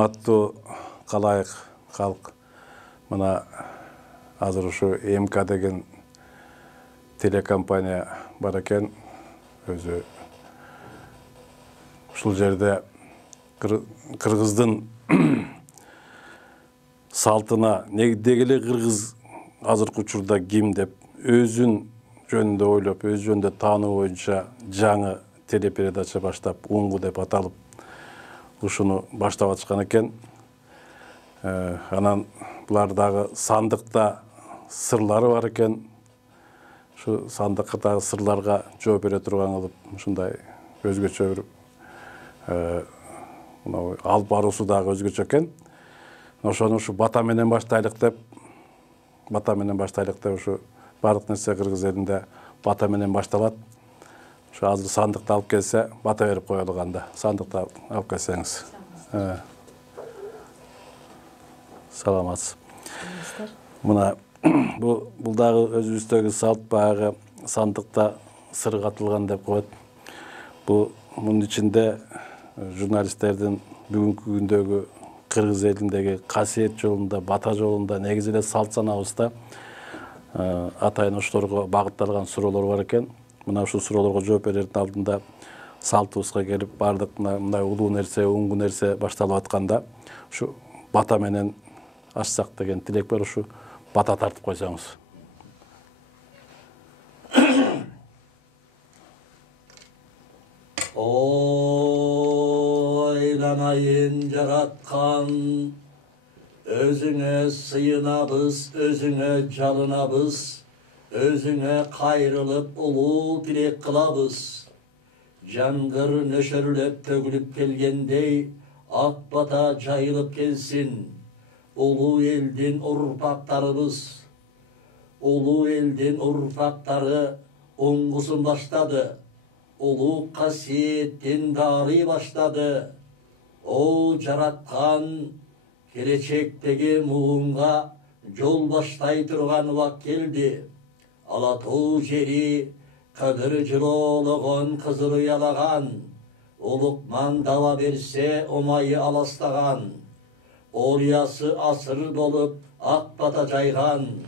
Урматтуу калайык калк, мына азыр ушу МК деген телекомпания бар экен. Өзү ушул жерде кыргыздын салтына деги эле кыргыз азыркы учурда ким деп өзүн жөнүндө ойлоп, өз жөнүндө таануу боюнча жаңы телепередача баштап, Уңгу деп аталып, ушуну баштап атышкан экен. Анан булардагы сандыкта сырлары бар экен. Ушу сандыктагы сырларга жооп бере турган кылып, ушундай өзгөчө бир алып баруусу дагы өзгөчө экен. Ошону ушу бата менен баштайлык деп ушу бардык нерсе кыргыз элинде бата менен башталат. Ушу азыр сандыкты алып келсе, бата берип коелук анда. Сандыкты алып келсеңиз. Саламатсыз. Мына бул дагы өзүбүздөгү салт, баягы сандыкта сыр катылган деп коет. Мунун ичинде журналисттердин бүгүнкү күндөгү кыргыз элиндеги касиет жолунда, бата жолунда, негизи эле салт санабызда атайын ошолорго багытталган суроолор бар экен. Мына ушул суроолорго жооп берердин алдында салтыбызга келип, бардык мындай улуу нерсе, уңгу нерсе башталып атканда, ушу бата менен ачсак деген тилек бар. Ушу бата тартып койсоңуз. Ойланайын жараткан, өзүңө сыйынабыз, өзүңө жалынабыз, өзүңө кайрылып улуу тилек кылабыз. Жангыр нөшөрлөп төгүлүп келгендей, ак бата жайылып келсин. Улуу элдин урпактарыбыз, улуу элдин урпактары уңгусун баштады. Улуу касиеттин дарый баштады. О жараткан, келечектеги муунга жол баштай турган убак келди. Ала тоо жери кыдыр жылоологон кызыр уялаган. Улукман даба берсе омайы аластаган. Ориясы асыр болуп ак бата жайган.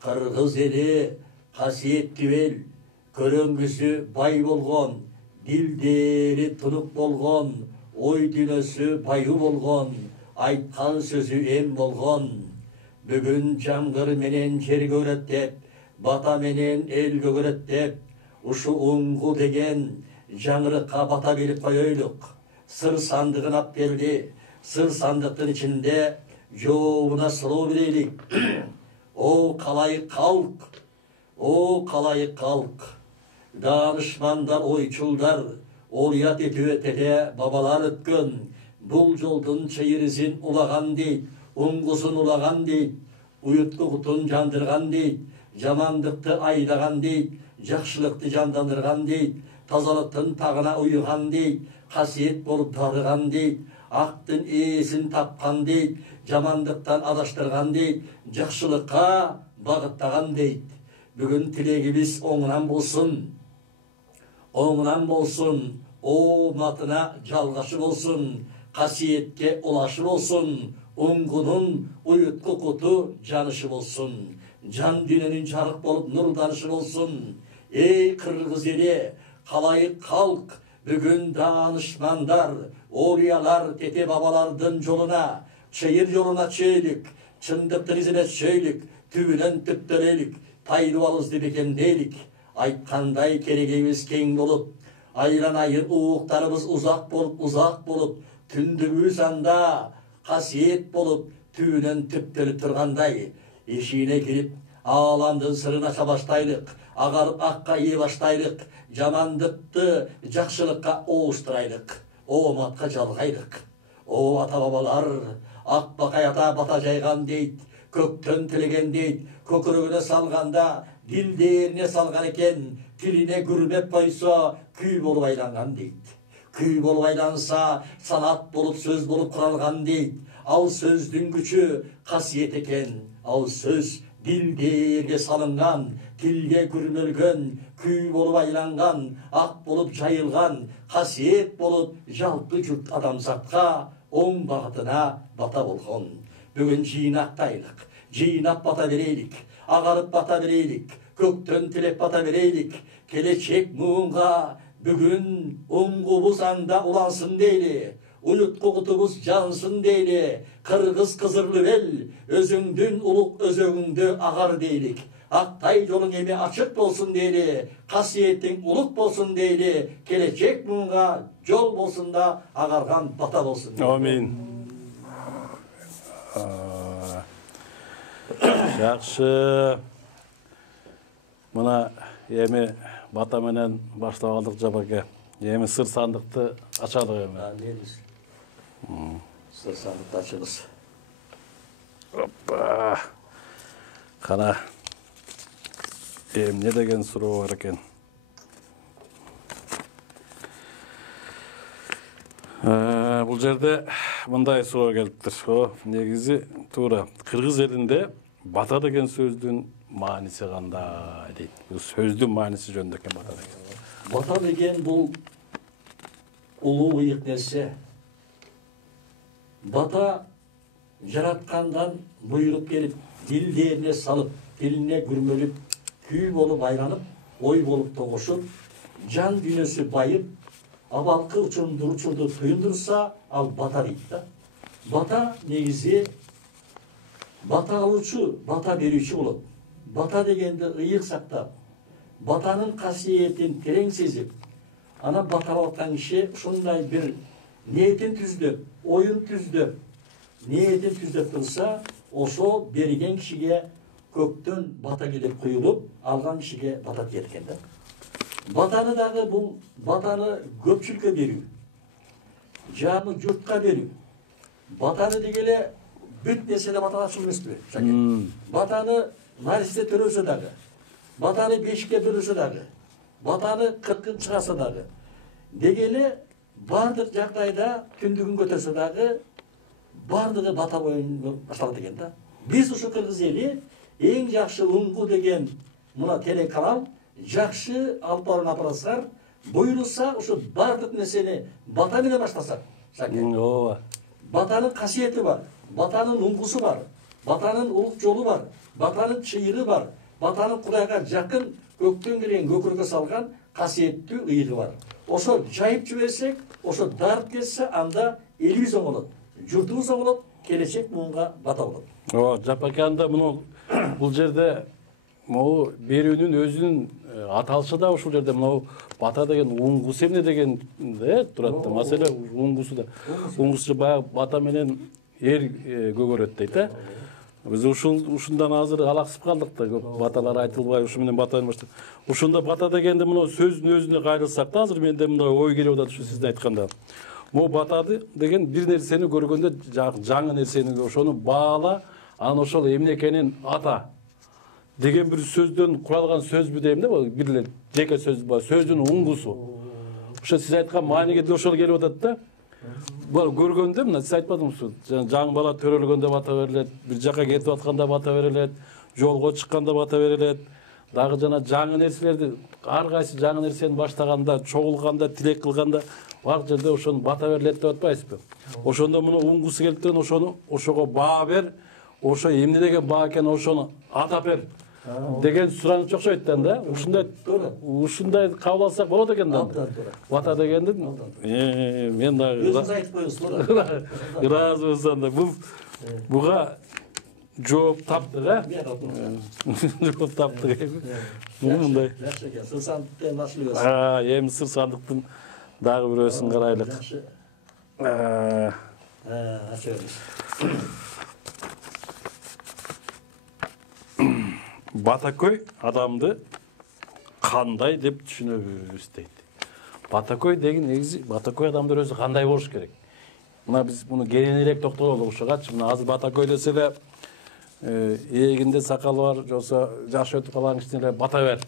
Кыргыз эли касиеттүү эл, көрөңгүсү бай болгон, дилдери тунук болгон, ой дүнөсү баю болгон, айткан сөзү эм болгон. Бүгүн жамгыр менен жер көрөт деп, бата менен эл көгөрөт деп, ушу уңгу деген жаңырыкка бата берип коелук. Сыр сандыгын ап келди. Сыр сандыктын ичинде жообуна суроо берелик. О калайык калк, о калайык калк. Данышмандар, ойчулдар, орият этип эле бабалар өткөн. Бул жолдун чыйырысын улаган дейт, уңгусун улаган дейт, уюткугутун жандырган дейт, жамандыкты айдаган дейт, жакшылыкты жандандырган дейт, тазалыктын тагына уюган дейт, касиет болуп дарыган дейт, актын ээсин тапкан дейт, жамандыктан адаштырган дейт, жакшылыкка багыттаган дейт. Бүгүн тилегибиз оңунан болсун. Оңунан болсун, ооматына жалгашы болсун, касиетке улашы болсун, уңгунун уютку куту жанышы болсун, жан дүйнөнүн жарык болуп нурданышы болсун. Эй кыргыз эли, калайык калк, бүгүн данышмандар, ориялар тете бабалардын жолуна, чыйыр жолуна чөйлүк, чындыктын изине чөйлүк, түбүнөн түптөлөйлүк, тайдыбалыбызды бекемдейлик. Айткандай керегебиз кең болуп, айланайын ууктарыбыз узак болуп, түндүгүбүз анда касиет болуп, түбүнөн түптөлүп тургандай, эшигине кирип, ааламдын сырын ача баштайлык, агарып акка ие баштайлык, жамандыкты жакшылыкка оостурайлык, ооматка жалгайлык. О ата бабалар, ак бакай ата бата жайган дейт, көктөн тилеген дейт, көкүрөгүнө салганда дилдерине салган экен, тилине күрмеп койсо күй болуп айланган дейт. Күй болуп айланса санат болуп сөз болуп куралган дейт. Ал сөздүн күчү касиет экен. Ал сөз дилдерге салынган, тилге күрмөлгөн, күй болуп айланган, ак болуп жайылган, касиет болуп жалпы журт адамзатка оң бағытына бата болғын. Бүгін жинақтайлық, жинап бата берейлік, ағарып бата берейлік, көктен тілеп бата берейлік, келечек мұңға бүгін оңғыбыз аңда ұлансын дейлі, ұнытқы құтыбыз жансын дейлі, қырғыз қызырлы бел, өзіңдің ұлық өзіңді ағар дейлік. Ақтай жолың еме ашық болсын дейлі, қасиеттің ұлық болсын дейлі, келечек мұңға жол болсын да ағарған бата болсын. Амин. Жақшы. Мына еме бата менен баштап алдық жабаке. Еме сыр сандықты ашадық еме. Сыр сандықты ашыңыз. Оппа. Қана. Не деген сұрау бар екен. Бұл жерде мындай сұрау келіптір. Негізі тура Қырғыз елінде бата деген сөздің мааниси қандай дейді. Бұл сөздің мааниси жөнінде екен бата деген. Бата деген бұл ұлы ұйық нәрсе. Бата жаратқандан бұйырып келіп, дилдеріне салып, диліне күрмеліп, күй болып айланып, ой болып тоғышып, жан дүниесі байып, абалқы ұчырды түйіндірса, ал бата дейді. Бата негізі бата алушы, бата беруші болады. Бата дегенді ұйық сақтап, батаның қасиетін терең сезіп, ана баталап отқан кіші шындай бір ниетін түздіп, ойын түздіп, ниетін түздіп тұрса, осо берген кішіге көктен бата келіп құйылып, алған кішіге бата тиеткенді. Батаны дағы бұл батаны көпшілікке беру, жаны жұртқа беру. Батаны дегеле бүт неселе батаға сүрмес бе? Батаны наристе түрөсі дағы, батаны бешке түрөсі дағы, батаны 40 шығасы дағы. Дегеле бардық жағдайда күндігін көтерсе дағы, бардығы бата бойын башталады деген да. Біз ұшы Қырғыз елі ең жақшы ұңғы деген мұна телеканал жақшы алпарын апарасар, бұйырылса ұшы бардық несені бата менен баштасақ. Батаның қасиеті бар, батаның ұңғысы бар, батаның ұлық жолы бар, батаның чиыры бар, батаның Құдайға жақын көктен келген көкірге салған қасиетті ұйығы бар. Ошо жайып жіберсек, ошо дарып кетсе, анда еліміз оңылады, жұртымыз оңылады, келешек мұңға бата болады. Жапаканда бұл жерде берүүнүн өзүнүн аталышы да ушул жерде бата деген уңгусу эмне деген турат да. Маселе уңгусу да. Уңгусу баягы бата менен эр көгөрөт дейт да. Биз ушундан азыр алаксып калдык да. Көп баталар айтылбай ушу менен бата баштап. Ушунда бата дегенде сөздүн өзүнө кайрылсак да, азыр менде мындай ой келип атат ушу сиздин айтканда. Батады деген бир нерсени көргөндө жаңы нерсени ошону баала, анан ошол эмне экенин ата деген bir сөздөн куралган сөзбү дейм да, бир эле жеке сөз бар, сөздүн уңгусу. Ошо сиз айткан мааниге ошол келип атат да. Бул көргөндө мына сиз айтпадыңызбы, жаңы бала төрөлгөндө бата берилет, бир жака кетип атканда бата берилет, жолго чыкканда бата берилет. Дагы жана жаңы нерселерди, ар кайсы жаңы нерсени баштаганда, чогулганда, тилек кылганда бар жерде ошону бата берилет деп атпайсызбы? Ошондо муну уңгусу келип турган ошону, ошого баа бер, ошо эмне деген баа экен ошону атап бер деген сураныч окшойт да. Ушундай кабыл алсак болот экен да. Бата дегенди мен дагы өзүңүз айтып коюңуз. ыраазыбыздан да буга жооп таптык, жооп таптык. Мындай. Жакшы экен. Сыр сандыктан башлайбыз. Эми сыр сандыктын дагы бирөөсүн карайлык. Ачабыз. Батакөй адамды кандай деп түшүнөбүз дейт. Батакөй деген негизи батакөй адамдар өзү кандай болуш керек? Мына биз муну кененирээк токтололук ушугачы. Мына азыр батакөй десе эле эгинде сакалы бар, жоксо жаш өтүп калган кичине бата бер.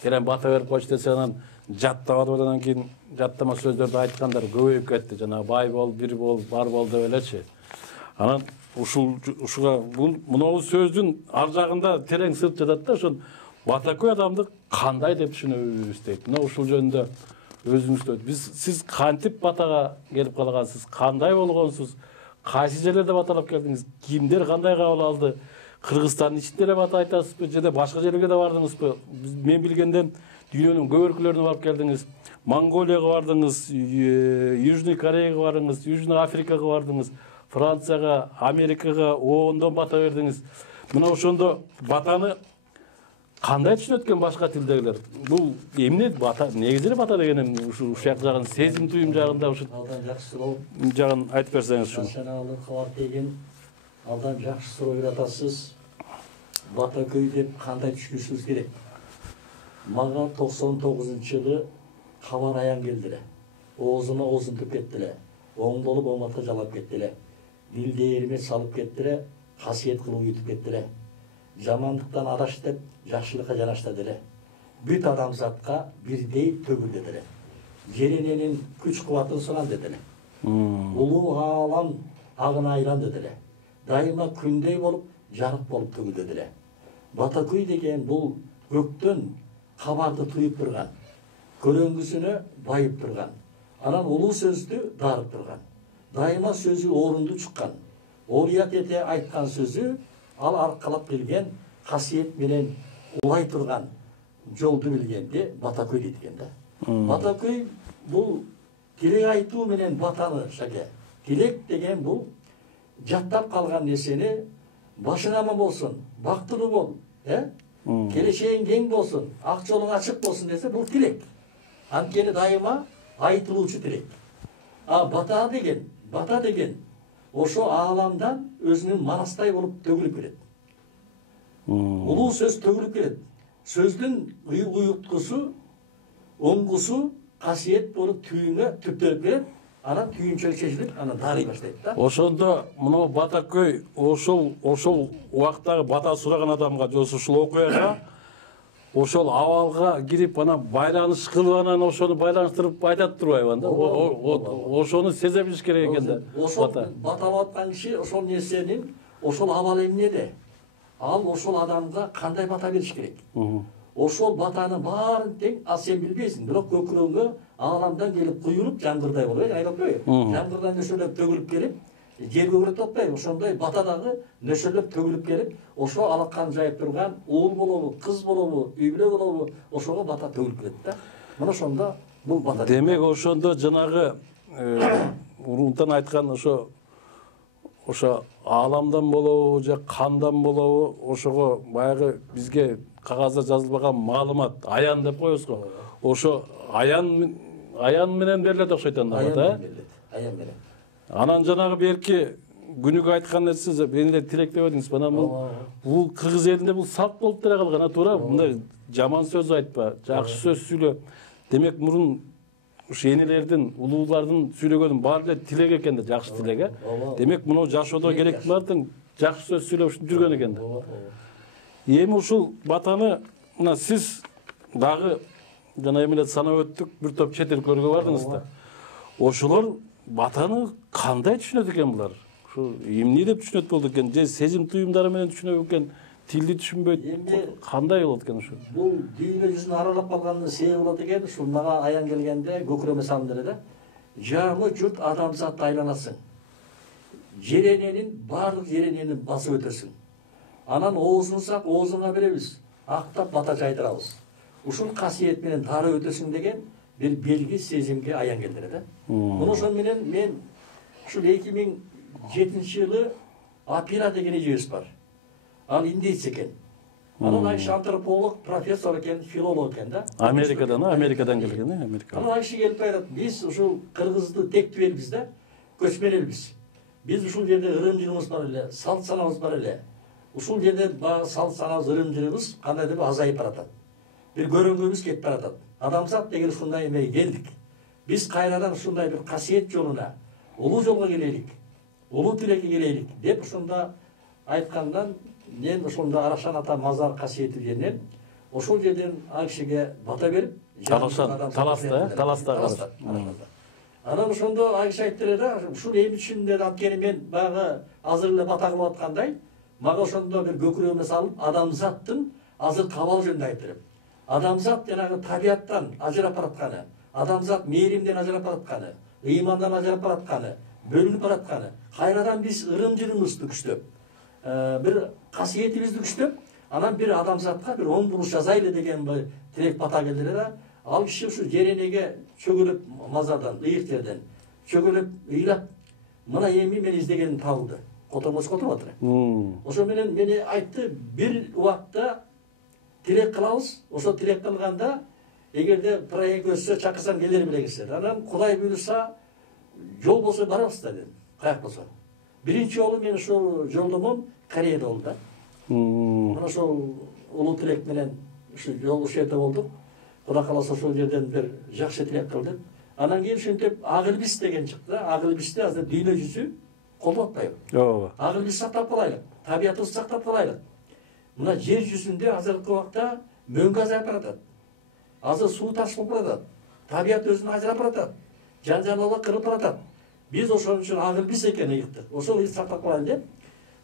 Келен бата берип койчу десе анан жаттап алып анан кийин жаттама сөздөрдү айткандар көбөйүп кетти. Жана бай бол, бир бол, бар бол деп элечи. Анан ушуга мынау сөздүн ар жагында терең сырт жатат да, ошон батакөй адамды кандай деп түшүнөбүз дейт. Мына ушул жөнүндө өзүңүздө сиз кантип батага келип калгансыз, кандай болгонсуз, кайсы жерлерде баталап келдиңиз, кимдер кандай кабыл алды, Кыргызстандын ичинде эле бата айтасызбы же башка жерлерге да бардыңызбы? Мен билгенден дүйнөнүн көп өлкөлөрүнө барып келдиңиз, Монголияга бардыңыз, Южный Кореяга бардыңыз, Южный Африкага бардыңыз, Францияга, Америкага, ондон бата бердиңиз. Мына ошондо батаны кандай түшүнөт экен башка тилдегилер? Бул эмне бата, негизи эле бата дегеним ушул жагын, сезим туюм жагында ушул Алдан жакшы суроо. жагын айтып берсеңиз ушуну. Националдык кабар деген алдан жакшы суроо ыйратасыз. Бата көй деп кандай түшүнүшүбүз керек? Мага 99-жылы кабар аян келди эле. Оозума оозунтуп кетти эле. Оңдолуп оматка жалап кетти эле. Дилдериме салып кетти эле, касиет кылып уютуп кетти эле. Жамандыктан адаш деп, жакшылыкка жанаштады эле. Бүт адамзатка бирдей төгүл деди эле. Жер эненин күч кубатын суран деди эле. Улуу аалам агына айлан деди эле. Дайыма күндөй болуп, жарык болуп төгүл деди эле. Бата көй деген бул көктөн кабарды туюп турган, көрөңгүсүнө байып турган, анан улуу сөздү дарып турган. Дайыма сөзү орунду чыккан. Орият эте айткан сөзү ал аркалап келген касиет менен улай турган жолду билгенде бата көй дейт экен да. Бата көй бул тилек айтуу менен батаны шаке. Тилек деген бул жаттап калган нерсени башың аман болсун, бактылуу бол, келечегиң кең болсун, ак жолуң ачык болсун десе бул тилек. Анткени дайыма айтылуучу тилек. Бата деген ошо ааламдан өзүнүн манастай болуп төгүлүп келет. Улуу сөз төгүлүп келет. Сөздүн уюткусу, оңгусу касиет болуп түйүнгө түптөлүп келет. Анан түйүнчөлүк чечилип, анан дарый баштайт да. Ошондо мына бата көй ошол убактагы бата сураган адамга же ушул окуяга ошол абалга кирип анан байланыш кылып анан ошону байланыштырып айтат турбайбы анда? Ошону сезе билиш керек экен да. Ошол баталап аткан киши ошол нерсенин, ошол абал эмнеде? Ал ошол адамга кандай бата бериш керек? Ошол батанын баарын тең сен билбейсиң, бирок көкүрөгүңө ааламдан келип куюлуп жамгырдай болуп, айтпайбы? Жамгырдан нөшөлөп төгүлүп келип, жер көгүрөт атпайбы? Ошондой бата дагы нөшөлөп төгүлүп келип, ошо алакан жайып турган уул болобу, кыз болобу, үй бүлө болобу, ошого бата төгүлүп келет да. Мына ошондо бул бата. Демек ошондо жанагы урунтан айткан ошо ааламдан болобу же кандан болобу, ошого баягы бизге кагазда жазылбаган маалымат, аян деп коебуз го. Ошо аян менен берилет окшойт анда бата, Аян менен. Анан жанагы берки күнүгө айткан нерсе, мен эле тилек деп едиңиз, мына бул кыргыз элинде бул салт болуп деле калган, туура? Мындай жаман сөз айтпа, жакшы сөз сүйлө. Демек мурун ушу энелердин, улуулардын сүйлөгөнүн баары эле тилек экен да, жакшы тилек, Демек муну жашоодо керектүү баардын жакшы сөз сүйлөп жүргөн экен да. Эми ушул батаны мына сиз дагы жана эми эле санап өттүк, бир топ чет өлкөлөргө бардыңыз да. Ошолор батаны кандай түшүнөт экен булар? Ушу эмне деп түшүнөт болду экен? Же сезим туюмдары менен түшүнөт экен? Тилди түшүнбөйт. Кандай болот экен ушу? Бул дүйнө жүзүн аралап калганын себеби болот экен. Ушул мага аян келгенде көкүрөмө салынды эле да. Жаңы журт адамзатты айланасың. Жер эненин баардык жер эненин басып өтөсүң. Анан оозунсак оозуңа беребиз. Актап бата жайдырабыз. Ушул касиет менен тары өтөсүң деген бир белги сезимге аян келди да. Муну ошол менен мен ушул 2007-жылы Апира деген эжебиз бар. Ал индейец экен. Анан айшы антрополог, профессор экен, филолог экен да. Америкадан келген, Америка. Анан айшы келип айтат, биз ушул кыргызды тектүү элбиз да, көчмөн элбиз. Биз ушул жерде ырым-жырымыз бар эле, салт санабыз бар эле. Ушул жерде багы салт санабыз, ырым-жырымыз кандай деп азайып баратат. Бир көрөнгөбүз кетип баратат. Адамзат деген ушундай эмеге келдик. Биз кайрадан ушундай бир касиет жолуна, улуу жолго келелик, улуу тилекке келелик деп ушунда айткандан мен ошондо Арашан ата мазар касиеттүү жеринен ошол жерден ал кишиге бата берип, таласта. Анан ошондо ал киши айтты эле да, ушул эми түшүндү анткени мен багы азыр эле бата кылып аткандай, мага ошондо бир көкүрөгүмө салып, адамзаттын азыр кабал жөнүндө айтып берип. Адамзат жанагы табияттан ажырап баратканы, адамзат мейірімден ажырап баратканы, ыймандан ажырап баратканы, бөлініп баратканы, кайрадан биз ырым-жырымыбызды күчтөп, бир касиетибизди күчтөп, анан бир адамзатка бир оң буруш жасайлы деген тилек бата келди да, ал киши ушу жеренеге чөгүлүп мазардан, ыйык жерден чөгүлүп ыйлап, мына эми мен издегеним табылды. Котормос которуп атыр. Ошо менен мени айтты, бир убакта тилек кылабыз. Ошо тилек кылганда, эгерде проект өссө чакырсам келер билеңиздер. Анан Кудай буйруса, жол болсо барабыз да дедим. Каяк болсо. Биринчи жолу мен ошол жолдомом Кореяда болду да. Мына ошол улуу тилек менен ушу жол ушул жерде болдук. Кудай кааласа ошол жерден бир жакшы тилек кылдык. Анан кийин ушинтип Ак Илбис деген чыкты. Ак Илбисти азыр дүйнө жүзү колдоп атпайбы? Ооба. Ак Илбисти сактап калайлык, табиятыбызды сактап калайлык. Мына жер жүзүндө азыркы убакта мөңгү азайып баратат. Азыр суу таш болуп баратат. Табият өзүн ажырап баратат. Жан-жаныбарлар кырылып баратат. Биз ошон үчүн Ак Илбис экенин ыйыктык. Ошол ыз сактап калайлы деп,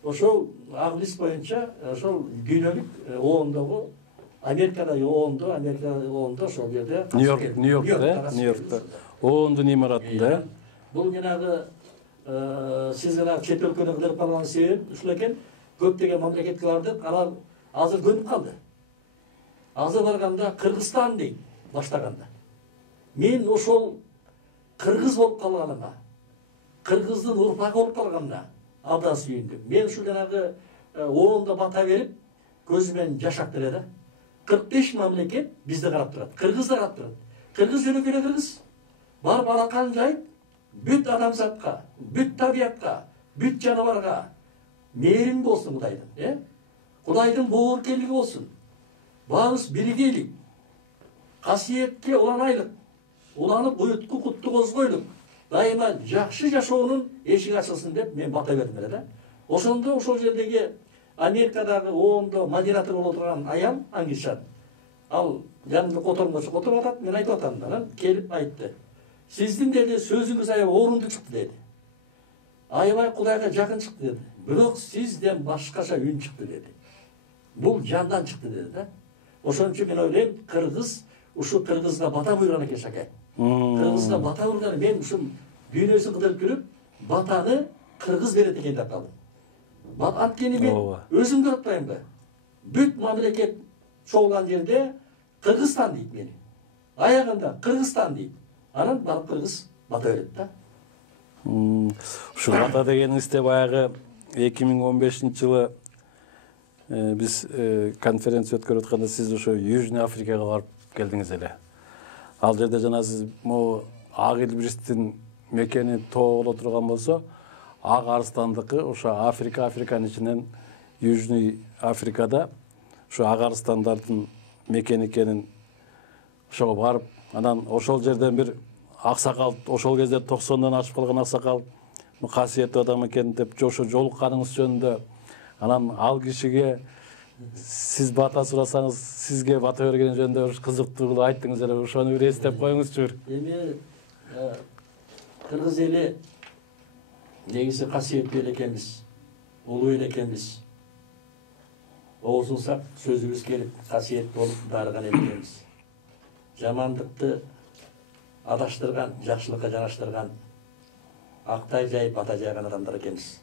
ошол Ак Илбис боюнча ошол дүйнөлүк оондогу Америкадагы оондо, ошол жерде Нью-Йоркто оондун имаратында. Бул жанагы сиз гана чет өлкөнү кыдырып барган себеп ушул экен. Көптөгөн мамлекетке бардык, алар азыр көнүп калды. Азыр барганда Кыргызстан дейт баштаганда. Мен ошол кыргыз болуп калганыма, кыргыздын урпагы болуп калганына абдан сүйүндүм. Мен ушул жанагы оондо бата берип, көзүмөн жаш акты эле да. 45 мамлекет бизди карап турат. Кыргыз да карап турат. Кыргыз жөнөкөй кыргыз. Барып алакан жайып, бүт адамзатка, бүт табиятка, бүт жаныбарга мээрим болсун Кудайдын, Кудайдын боорукерлиги болсун. Баарыбыз биригейлик. Касиетке уланайлык. Уланып уюттук кутту козгойлук. Дайыма жакшы жашоонун эшиги ачылсын деп мен бата бердим эле да. Ошондо ошол жердеги Америкадагы оондо модератор боло турган аял англичан. Ал жанымда которуп атат, мен айтып атам. Анан келип айтты. Сиздин деди сөзүңүз аябай орунду чыкты деди. Аябай Кудайга жакын чыкты деди. Бирок сизден башкача үн чыкты деди. Бул жандан чыкты деди да. Ошон үчүн мен ойлойм, кыргыз ушу кыргызга бата буйрган экен шаке. Кыргызга бата буйрган, мен ушул дүйнөсүн кыдырып жүрүп, батаны кыргыз берет экен деп калдым. Анткени мен өзүм көрүп атпаймбы? Бүт мамлекет чогулган жерде Кыргызстан дейт мени. Аягында Кыргызстан дейт. Анан барып кыргыз бата берет да. Ушу бата дегениңизде баягы 2015-жылы биз конференция өткөрүп атканда сиз ошо Южный Африкага барып келдиңиз эле. Ал жерде жана сиз могу Ак Илбистин мекени тоо боло турган болсо, Ак Арыстандыкы ошо Африканын ичинен Южный Африкада ошо Ак Арыстандардын мекени экенин ошого барып, анан ошол жерден бир аксакал, ошол кезде 90-дан ашып калган аксакал касиеттүү адам экен деп ошо жолукканыңыз жөнүндө, анан ал кишиге сиз бата сурасаңыз, сизге бата берген жөнүндө кызыктуу кылып айттыңыз эле, ошону бир эстеп коюңузчу. Эми кыргыз эли негизи касиеттүү эл экенбиз, улуу эл экенбиз. Оозунсак сөзүбүз келип, касиеттүү болуп дарыган эл экенбиз. Жамандыкты адаштырган, жакшылыкка жанаштырган, актай жайып бата жайган адамдар экенбиз.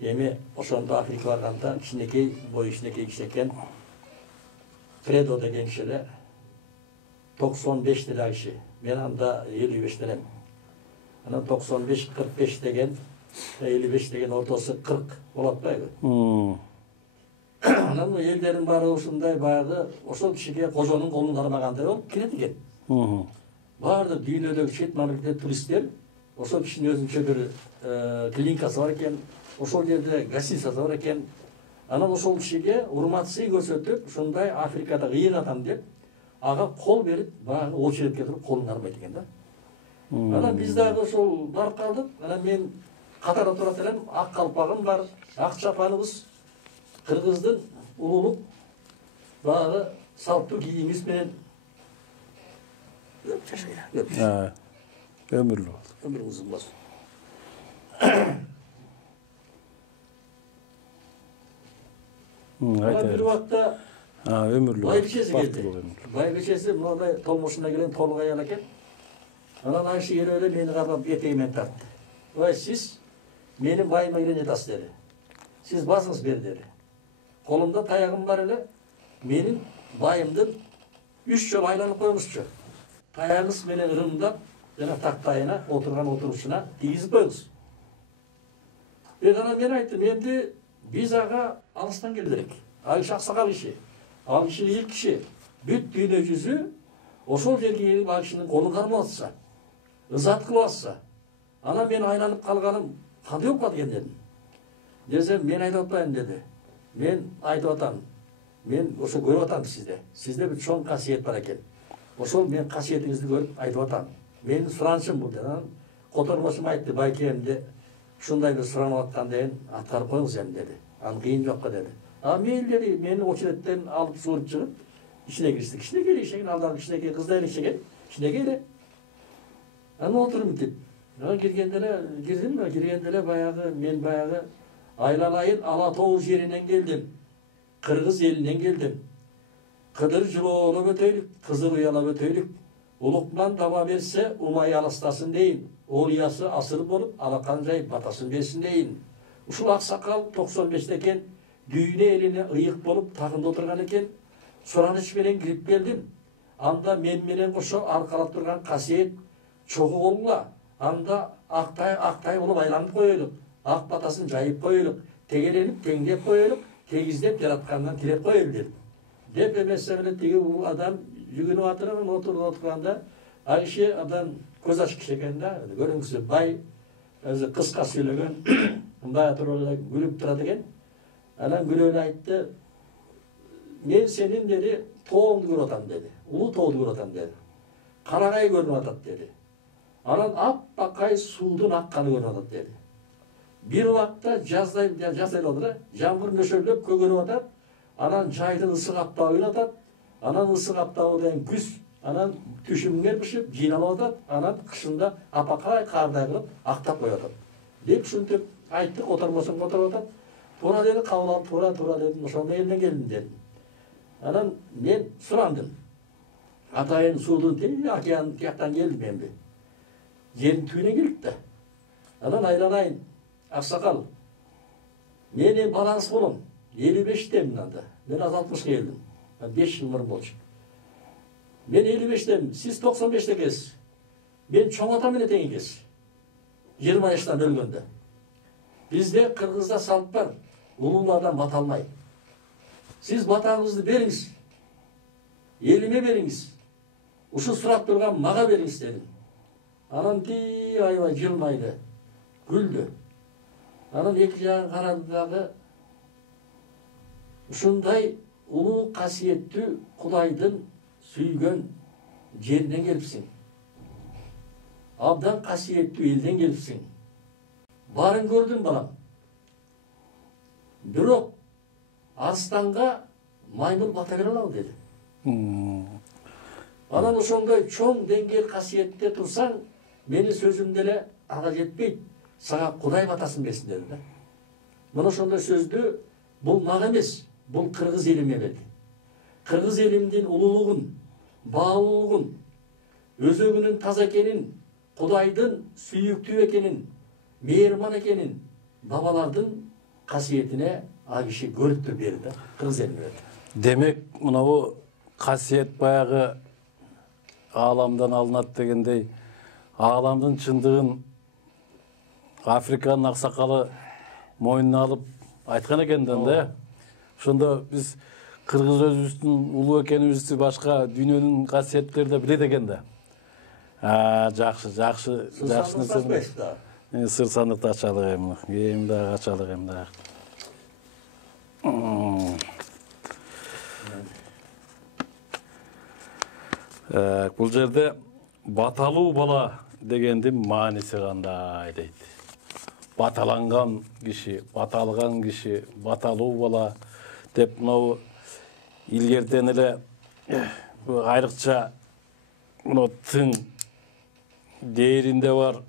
Эми ошондо Африкага барганда кичинекей, бою кичинекей киши экен. Фредо деген киши эле 95 деле киши. Мен анда 55 делем. Анан 95-45 деген, 55 деген ортосу 40 болот атпайбы? Анан элдердин баары ушундай баягы ошол кишиге кожонун колун кармагандай болуп келет экен. Баардык дүйнөдөгү чет мамлекеттер туристтер ошол кишинин өзүнчө бир клиникасы бар экен, ошол жерде гостиницасы бар экен. Анан ошол кишиге урмат-сый көрсөтүп, ушундай Африкада ыйын адам деп, ага кол берип, баягы очередке туруп колун кармайт экен да. Анан биз дагы ошол барып калдык. Анан мен катарда турат элем, ак калпагым бар, ак чапаныбыз, кыргыздын улуулук баягы салттуу кийимибиз менен өмүрлүү болду. Ömrünüz uzun olsun. Bir vakta Ömüрлük. Байбичеси Бактылуу келди. ömүрлүк. Байбичеси мындай толмошуна келген толук аял экен. Анан Айша келип эле мени карап этегимен тартты. Ой, сиз менин байыма кире жатасыз деди. Сиз басыңыз бери деди. Колумда таягым бар эле. Менин байымдын 3 жолу айланып коюңузчу. Таягыңыз менен ырымдап, жана тактайына отурган отурушуна тийгизип коюңуз. Анан мен айттым, эмди биз ага алыстан келдик. Айша аксакал киши. Ал киши ийгил киши. Бүт дүйнө жүзү ошол жерге келип ал кишинин колун кармап атса, ызаат кылып атса, анан мен айланып калганым кандай болуп калды экен дедим. Десем, мен айтып атпайм деди. Мен айтып атам. Мен ошо көрүп атам сизде. Сизде бир чоң касиет бар экен. Ошол мен касиетиңизди көрүп айтып атам. Менин суранычым бул деди. Анан котормошум айтты, байкемди ушундай бир суранып аткандайын аткарып коюңуз эми деди. Анын кыйын жок деди. Мейли деди, мени очереттен алып сууруп чыгып, ишине киришти. Кичинекей эле ишеген, алдагы кичинекей кыздай эле ишеген, кичинекей эле. Анан отуруп деп. Киргенде эле баягы мен баягы Айланайын Ала Тоо жеринен келдим. Кыргыз элинен келдим. Кыдыр жылоолоп өтөйлүк, кызыр уялап өтөйлүк. Улуктан таба берсе, умай алыстасын дейин. Олиясы асыр болуп, алакан жайып батасын берсин дейин. Ушул аксакал 95 экен, дүйнө элине ыйык болуп тагында отурган экен. Сураныч менен кирип келдим. Анда мен менен кошо аркалап турган касиет чогуу болгула. Анда актай болуп айланып коелук. Ак батасын жайып коелук. Тегеленип, теңдеп коелук. Тегиздеп жараткандан тилеп коелук дедим. Деп эмесе менен тиги адам жүгүнүп атырып отуруп отурганда Айше абдан көз ачык киши экен да. Көрүңүзсүз бай өзү кыска сүйлөгөн, мындай туруп эле күлүп турат экен. Анан күлүп эле айтты, мен сенин деди, тооңду көрүп атам деди. Улуу тооду көрүп атам деди. Карагай көрүнүп атат деди. Анан аппакай суудун акканы көрүнүп атат деди. Бир убакта жаздай болду да, жамгыр нөшөрлөп көгөнүп атат. Анан жайдын ысык аптабы атат. Анан ысык аптабыдан күз, анан түшүмгөр бышып, жыйналып атат. Анан кышында апакай кардай кылып актап коюп атат. Деп ушинтип айтты, котормосун отуруп атат. Туура деди, кабыл алып, туура дедим, ошондой элден келдим дедим. Анан мен сурандым. Атайын суудун океан тияктан келдим эмди. Жердин түбүнөн келип да. Анан айланайын, аксакал. Мен эми балаңыз болом. 55'teyim anda. Ben az 60'a geldim. 5 yıl болчу. Ben 55'teyim. Siz 95'te kez. Ben çoğ atam ile teң kez. 20 yaştan ölgönde. Bizde Kırgız'da salt var. Ulululardan batalmay. Siz batağınızı beriniz. Elime beriniz. Uşu surat durgan maga beriniz dedim. Anam ayvay jılmaydı. Güldü. Anam iki jağın karadıдағы ушундай улуу касиеттүү Кудайдын сүйгөн жеринен келипсиң. Абдан касиеттүү элден келипсиң. Барын көрдүм балам. Бирок арстанга маймыл бата бере алабы деди. Анан ошондой чоң деңгэл касиетте турсаң, менин сөзүм деле ага жетпейт. Сага Кудай батасын берсин деди да. Мына ошондой сөздү бул мага эмес. Бұл Кыргыз елиме берди. Кыргыз элимдин улуулугун, баалуулугун, өзөгүнүн таза экенин, Кудайдын сүйүктүү экенин, мейирман экенин, бабалардын касиетине а киши көрүп туруп берди да. Кыргыз элиме берди. Демек, мынабу касиет баягы ааламдан алынат дегендей, ааламдын чындыгын Африканын аксакалы мойнуна алып айткан экенден да. Ошондо биз кыргыз өзүбүздүн улуу экенибизди башка дүйнөнүн касиеттери да билет экен да. Жакшы нерсе. Сыр сандыкты ачалык эми. Эми дагы ачалык эми дагы. Бул жерде баталуу бала дегендин мааниси кандай дейт. Баталанган киши, баталган киши, баталуу бала деп мынау илгертен эле айрыкча мына тың дээринде бар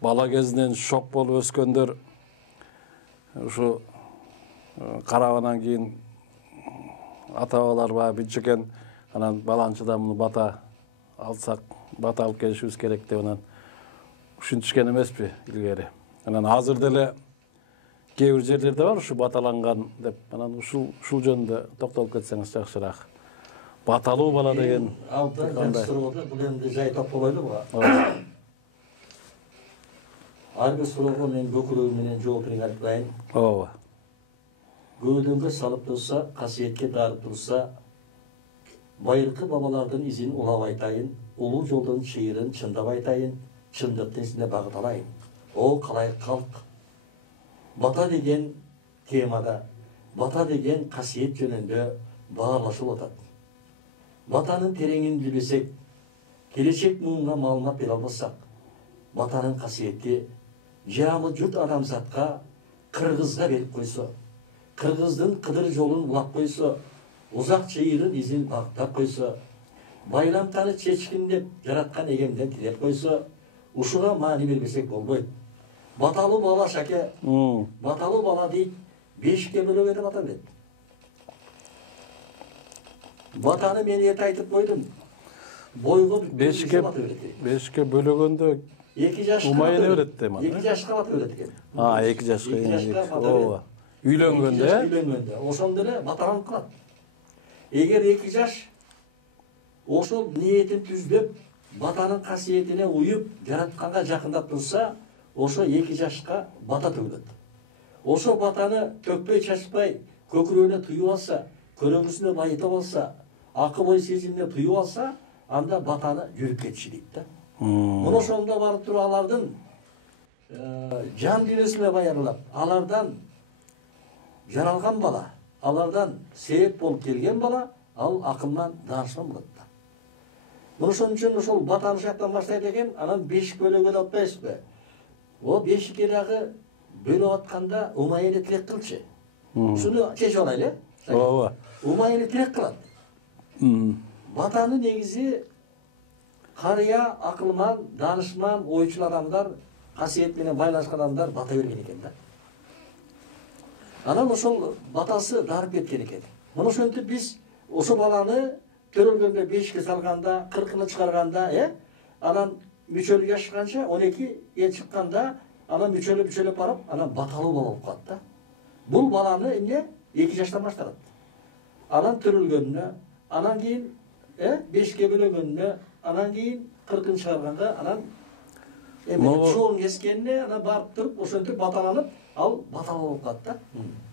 бала кезинен шок болуп өскөндөр ушу карагандан кийин ата-бабалар бар бүчөкен анан баланчыдан муну бата алсак, бата алып келишибиз керек деп анан ушинтишкен эмеспи илгери. Анан азыр деле кээ бир жерлерде бар ушу баталанган деп, анан ушул жөнүндө токтолуп кетсеңиз жакшыраак. Баталуу бала деген абдан жакшы суроо болду. Бул эмди жай токтолойлу го. Ар бир суроого мен көкүрөгүм менен жооп берип атайын. Ооба. Көйдөнгө салып турса, касиетке дарып турса, байыркы бабалардын изин улап айтайын, улуу жолдун чыйырын чындап айтайын, чындыктын исине багыт алайын. О калайык калк. Бата деген темада, бата деген касиет жөнүндө баарлашып атат. Батанын тереңин билбесек, келечек муунга маалымат бере албасак, батанын касиети жамы журт адамзатка кыргызга берип койсо, кыргыздын кыдыр жолун улап койсо, узак чыйырын изин багыттап койсо, байламтаны чечкиндеп жараткан эгемден тилеп койсо, ушуга маани бербесек болбойт. Баталуу бала шаке, баталуу бала дейт, бешикке бөлөгө деп ата берет. Батаны мен эт айтып койдум. Бойго бешикке бөлөгөндө 2 жашка умайын берет да. 2 жашка бата берет экен. 2 жашка. 2 жашка бата берет. Үйлөнгөндө, үйлөнгөндө. Ошондо эле баталанып калат. Эгер 2 жаш ошол ниетин түздөп, батанын касиетине уюп, жаратканга жакындап турса, ошо 2 жашка бата төгүлөт. Ошо батаны төкпөй чачпай, көкүрөгүнө туюп алса, көрөңгүсүнө байытып алса, акыл ой сезимине туюп алса, анда батаны жүрүп кетиши дейт да. Мына ошондо барып туруп алардын жан дүйнөсүнө баярлап, алардан жаралган бала, алардан себеп болуп келген бала, ал акылдан даанышман болот да. Мына ошон үчүн ошол батаны жактан баштайт экен, анан бешик бөлөгө деп атпайсызбы? О бешикке дагы бөлүп атканда умайыны тилек кылчы. Ушуну чечип алайлы. Ооба. Умайыны тилек кылат. Батаны негизи карыя, акылман, даанышман, ойчул адамдар, касиет менен байланышкан адамдар бата берген экен да. Анан ошол батасы дарып кеткен экен. Мына ошентип биз ошо баланы төрөлгөндө бешикке салганда, кыркыны чыгарганда, анан мүчөлү жашканча 12 чыкканда, анан мүчөлөп барып, анан баталуу бала болуп калат да. Бул баланы эмне 2 жаштан башталат. Анан төрөлгөнүнө, анан кийин бешикке бөлөнгөнүнө, анан кийин кыркын чыгарганга, анан чоң кескенине, анан барып туруп, ошентип баталанып, ал баталуу болуп калат да.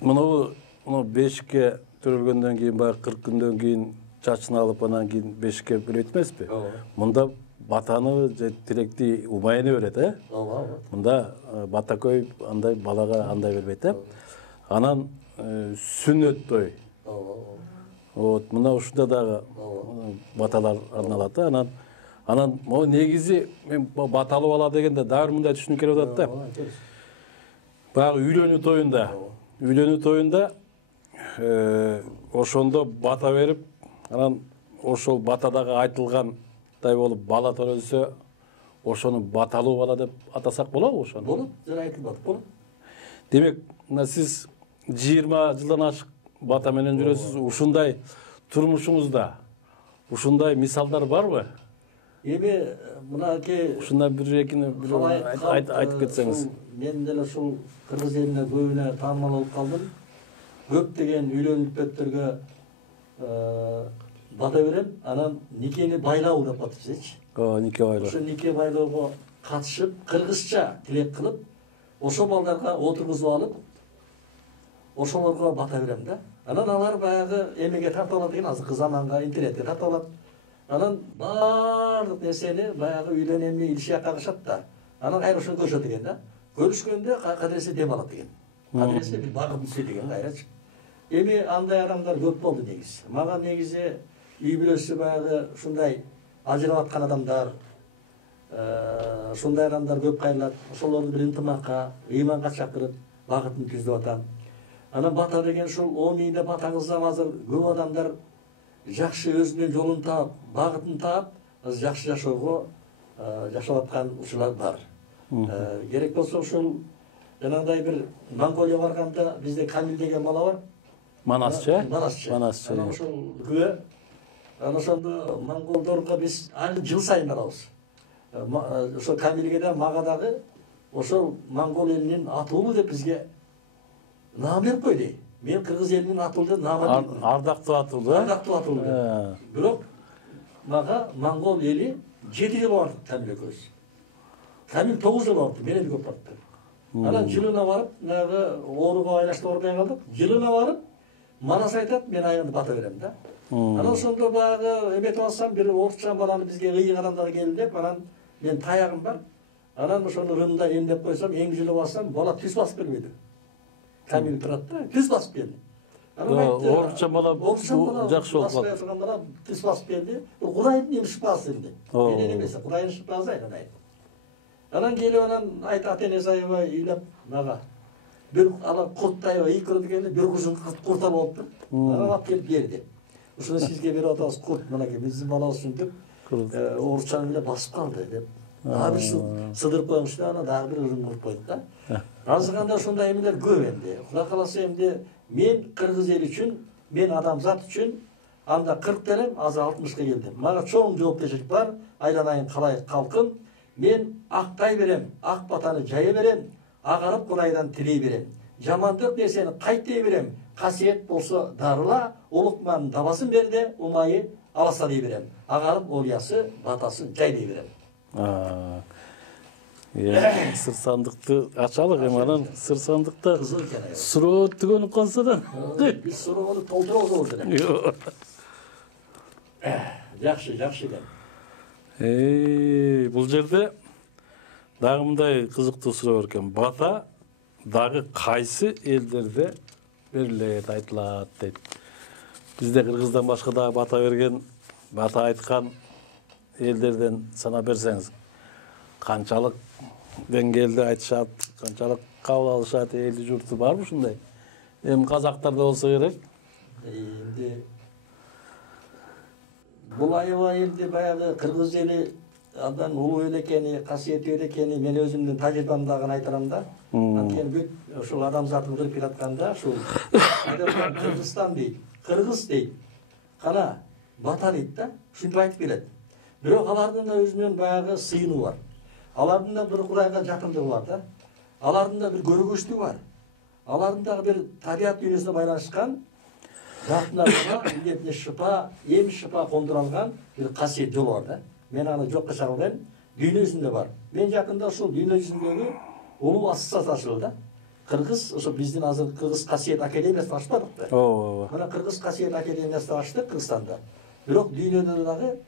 Муну бешикке төрөлгөндөн кийин, баягы 40 күндөн кийин чачын алып, анан кийин бешикке бөлөйт эмеспи? Мында батаны же тилекти умайыны берет, Ооба. Мында бата көй андай балага андай бербейт, Анан сүннөт той. Вот, мына ушунда дагы баталар арналат, Анан могу негизи мен баталуу бала дегенде дагы мындай түшүнүк келип атат да. Баягы үйлөнүү тоюнда ошондо бата берип, анан ошол батадагы айтылгандай болуп бала төрөлсө, ошону баталуу бала деп атасак болобу ошону? Болот, жана айтылат, болот. Демек, сиз 20 жылдан ашык бата менен жүрөсүз. Ушундай турмушуңузда ушундай мисалдар барбы? Эми мынакей Ушундай бир-экини айтып кетсеңиз. Мен деле ушул кыргыз элине көбүнө таанымал болуп калдым. Көптөгөн үйлөнүктөргө бата берем, анан никени байлоо деп атышчы. Нике байлоо. Ошо нике байлоого катышып, кыргызча тилек кылып, ошол балдарга отургузуп алып, ошолорго бата берем да. Анан алар баягы эмеге тартып алат экен, азыркы заманга, интернетке тартып алат. Анан баардык нерсени баягы үйдөн эмне илише кагышат да. Анан кайра ошону көрүшөт экен да. Көрүшкөндө кадыресе дем алат экен. Кадыресе бир багып түшөт экен кайрачы. Эми андай адамдар көп болду негизи. Мага негизи үй бүлөсү баягы ушундай ажырап аткан адамдар, ушундай адамдар көп кайрылат. Ошолорду бир ынтымакка, ыйманга чакырып, багытын түзүп атам. Анан бата деген ушул 10 миңде батаңыздан азыр көп адамдар жакшы өзүнүн жолун таап, багытын таап, жакшы жашоого жашап аткан учурлар бар. Керек болсо ушул жанагындай бир Монголияга барганда бизде Камил деген бала бар. Манасчы? Манасчы. Манасчы. Анан ошол күбө. Анан ошондо монголдорго биз аны жыл сайын барабыз. Ошо Камилге да мага дагы ошол монгол элинин атуулу деп бизге наам берип койду. Мен кыргыз элинин атуулу деп наам бердим. Ардактуу атуулу. Ардактуу атуулу деп. Бирок мага монгол эли 7 жыл барды Камил экөөбүз. Камил 9 жыл барды, менен көп барды. Анан жылына барып, нагы ооруга байлаштырып барбай калдык. Жылына барып, Манас айтат, мен аягымды бата берем да. Анан ошондо баягы эметип алсам, бир орусча баланы бизге ыйык адамдар келди деп, анан мен таягым бар. Анан ошону рында эмдеп койсом, эң жылы бассам, бала түз басып келбейди. Камил турат да, түз басып келди. Орусча бала жакшы болуп калды. Баспай турган бала түз басып келди. Бул Кудайдын шыпасы эмди. Менен эмес, Кудайдын шыпасы айнай. Анан келип анан ата энеси аябай ыйлап мага бир ала курттай ыйкырды келди, бир кужун курт алып алыптыр. Анан алып келип берди. Ушуну сизге берип атабыз курт, мынакей биздин балабыз үчүн деп орусчаны эле басып калды деп. Дагы бир сыдырып коюмуш да, анан дагы бир ырым кылып койдук да. Азырканда ушундай эмелер көп эмди. Кудай кааласа эмди мен кыргыз эли үчүн, мен адамзат үчүн анда 40 берем, азыр 60ка келдим. Мага чоң жоопкерчилик бар, айланайын калай калкын. Мен актай берем, ак батаны жая берем, агарып Кудайдан тилей берем. Жамандык нерсени кайтай берем. Касиет болсо дарыла, улукман дабасын берде, умайы аласа дей берем. Агарып олиясы, батасын жайлай берем. Сыр сандыкты ачалык эми анан сыр сандыкта суроо түгөнүп калса да. Биз суроону толтурабыз болот эле. Жакшы, жакшы экен. Бул жерде дагы мындай кызыктуу суроо бар экен. Бата дагы кайсы элдерде берилет, айтылат дейт. Бизде кыргыздан башка дагы бата берген, бата айткан элдерден санап берсеңиз, канчалык деңгээлде айтышат, канчалык кабыл алышат, элди журту барбы ушундай? Эми казактарда болсо керек. Энди бул аябай элди баягы кыргыз эли андан улуу эл экени, касиеттүү эл экени мен өзүмдүн тажрыйбамдагы айтарам да. Анткени бүт ушул адамзатын кырып келатканда ушул Кыргызстан дейт, кыргыз дейт. Кана бата дейт да, ушинтип айтып келет. Бирок алардын да өзүнүн баягы сыйынуу бар. Алардын да бир Кудайга жакындыгы бар да. Алардын да бир көргөчтүгү бар. Алардын да бир табият дүйнөсүнө байланышкан жакындарына эмне шыпа, эм шыпа кондура алган бир касиет жол бар да. Мен аны жокко чыгара албайм. Дүйнө жүзүндө бар. Мен жакында ушул дүйнө жүзүндөгү улуу ассоциация ачылды да. Кыргыз, ошо биздин азыр Кыргыз касиет академиясын ачпадык да. Мына Кыргыз касиет академиясын ачтык Кыргызстанда. Бирок дүйнөдө дагы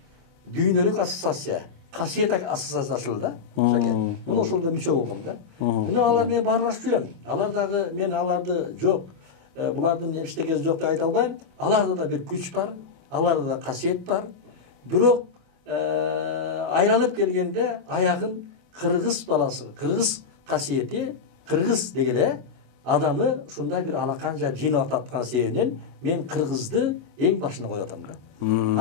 дүйнөлүк ассоциация, касиет ассоциациясы ачылды да. Мен ошолдо мүчө болгом да. Мына алар менен баарлашып жүрөм. Алар дагы мен аларды жок, булардын эчтекеси жок деп айта албайм. Аларда да бир күч бар, аларда да касиет бар. Бирок айланып келгенде аягын кыргыз баласы, кыргыз касиети, кыргыз дегеле адамы ушундай бир алаканча жыйнап аткан себебинен мен кыргызды эң башына коюп атам да.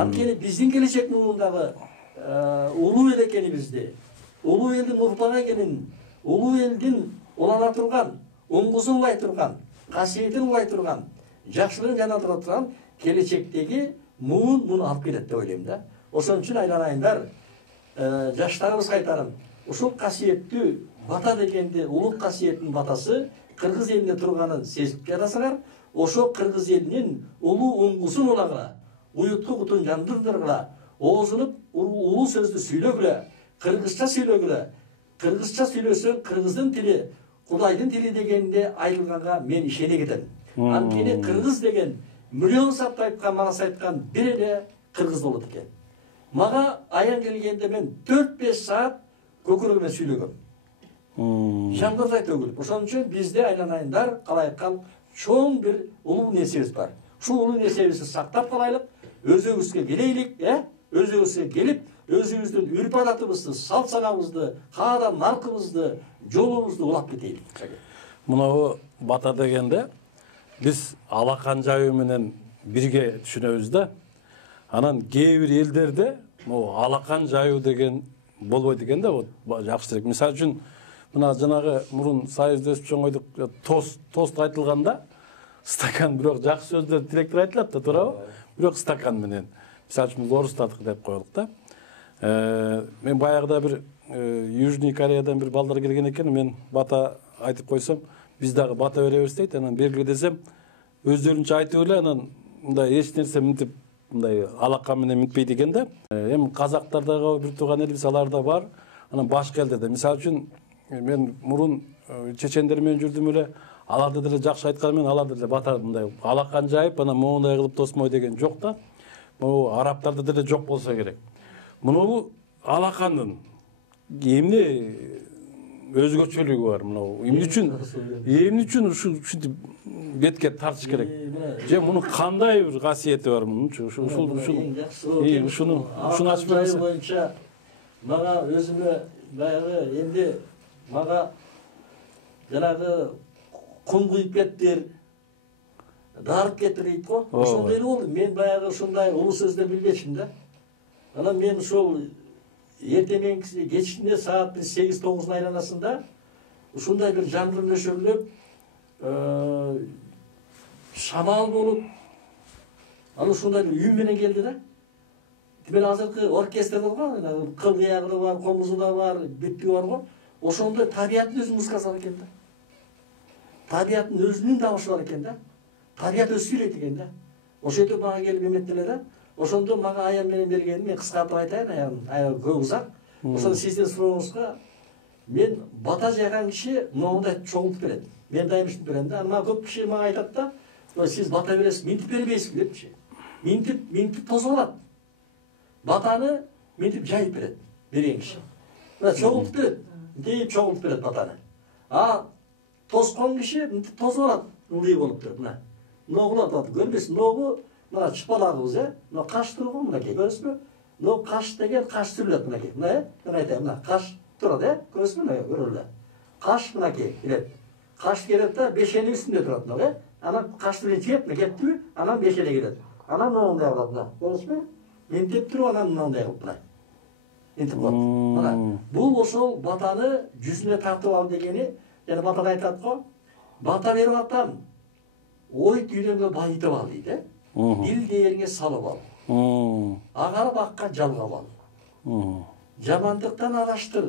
Анткени биздин келечек мундагы улуу эл экенибизди, улуу элдин урпагы экенин, улуу элдин улана турган, оңгусун улай турган, касиетин улай турган, жакшылыгын жаналтыра турган келечектеги муну алып келет деп ойлойм да. Ошон үчүн айланайындар, жаштарыбызга айтарым, ушул касиеттүү бата дегенде улук касиеттин батасы кыргыз элинде турганын сезип жатасыңар. Ошо кыргыз элинин улуу оңгусун улагыла, уютту кутун жандырдыргыла, оозунуп улуу сөздү сүйлөгүлө, кыргызча сүйлөгүлө. Кыргызча сүйлөсөң кыргыздын тили, Кудайдын тили дегенде айтылганга мен ишене кетем. Анткени кыргыз деген миллион сапты айткан, манас айткан бир эле кыргыз болот экен. Мага аян келгенде мен 4-5 саат көкүрөгүмө сүйлөгөм. Жаңгырдай төгүлүп. Ошон үчүн бизде айланайындар, калай айткан чоң бир улуу нерсебиз бар. Ушул улуу нерсебизди сактап калайлык, өзүбүзгө келейлик, өзүбүзгө келип, өзүбүздүн үрп адатыбызды, салт санабызды, каадан наркыбызды, жолубузду улап кетейlik. Мына бата дегенде биз алакан жайы менен бирге түшүнөбүз да. Анан кээ бир элдерде могу алакан жайуу деген болбойт экен да, жакшыраак. Мисалы үчүн мына жанагы мурун Союзда өсүп чоңойдук тост айтылганда стакан бирок жакшы сөздөр тилектер айтылат да, туурабы? Бирок стакан менен. Мисалы үчүн орустардыкы деп коелук да. Мен баягыда бир Южный Кореядан бир балдар келген экен, мен бата айтып койсом, биз дагы бата беребиз дейт. Анан бергиле десем, өздөрүнчө айтып эле, анан мындай эч нерсе мынтип мындай алакан менен мынтпейт экен да. Эми казактардагы бир тууган элибиз аларда бар. Анан башка элдерде, мисалы үчүн мен мурун чечендер менен жүрдүм эле, аларды деле жакшы айткан менен аларды деле бата мындай алакан жайып, анан моундай кылып тосмой деген жок да. Могу арабтарда деле жок болсо керек. Мунул алакандын эмне өзгөчөлүгү бар мынау? Эмне үчүн ушинтип бетке тартыш керек? Же мунун кандай бир касиети бар мунунчу? Ушуну ачып берсең боюнча мага өзүмө баягы эмди мага жанагы кум куюп кеттир, дарып кеттир дейт го. Ошондой эле болду. Мен баягы ушундай улуу сөздөр билбечимин да. Анан мен ушул эртең кечинде саат 8-9 айланасында ушундай бир жаңгыр нөшөрлөп, шамал болуп, анан ушундай бир үн менен келди да. Тимел азыркы оркестр бар го, кыл кыягы да бар, комузу да бар, бүттүгү бар го. Ошондой табияттын өзү музыкасы бар экен да. Табияттын өзүнүн дауышы бар экен да. Табият өзү сүйлөйт экен да. Ошентип мага келип эметти эле да. Ошондо мага аян менен бергени, мен кыскартып айтайын, аябай көп узак. Ошондо сиздин сурооңузга мен бата жайган киши моундай чогултуп берет. Мен дайым ушинтип берем да. Ана көп киши мага айтат да, сиз бата бересиз, минтип бербейсизби депчи. Минтип тосуп алат. Батаны минтип жайып берет берген киши. Мына чогултуп берет. Мынтип чогултуп берет батаны. Тоскон киши мынтип тосуп алат, ылдый болуп туруп, мына. Ногулат атып көрбөйсүз, ногу мына чыпалагыбыз, мына каш турган мынакей, көрөсүзбү? Ног каш деген каш сүрүлөт мынакей. Мына, мен айтайын, мына каш турат, көрөсүзбү? Мына көрөлү. Каш мынакей келет. Каш келет да, бешенин үстүндө турат мына, Анан каш менен чыгып, мына кеттиби? Анан бешене келет. Анан моундай кылат мына. Көрөсүзбү? Мынтип туруп анан мындай кылып мына. Мынтип кылат. Мына, бул ошол батаны жүзүнө тартып ал дегени, жана батада айтат го, бата берип атам. Ой түйрөнгө байытып ал дейт, Дил дээриңе салып ал. Агарып акка жалгап ал. Жамандыктан адаштыр,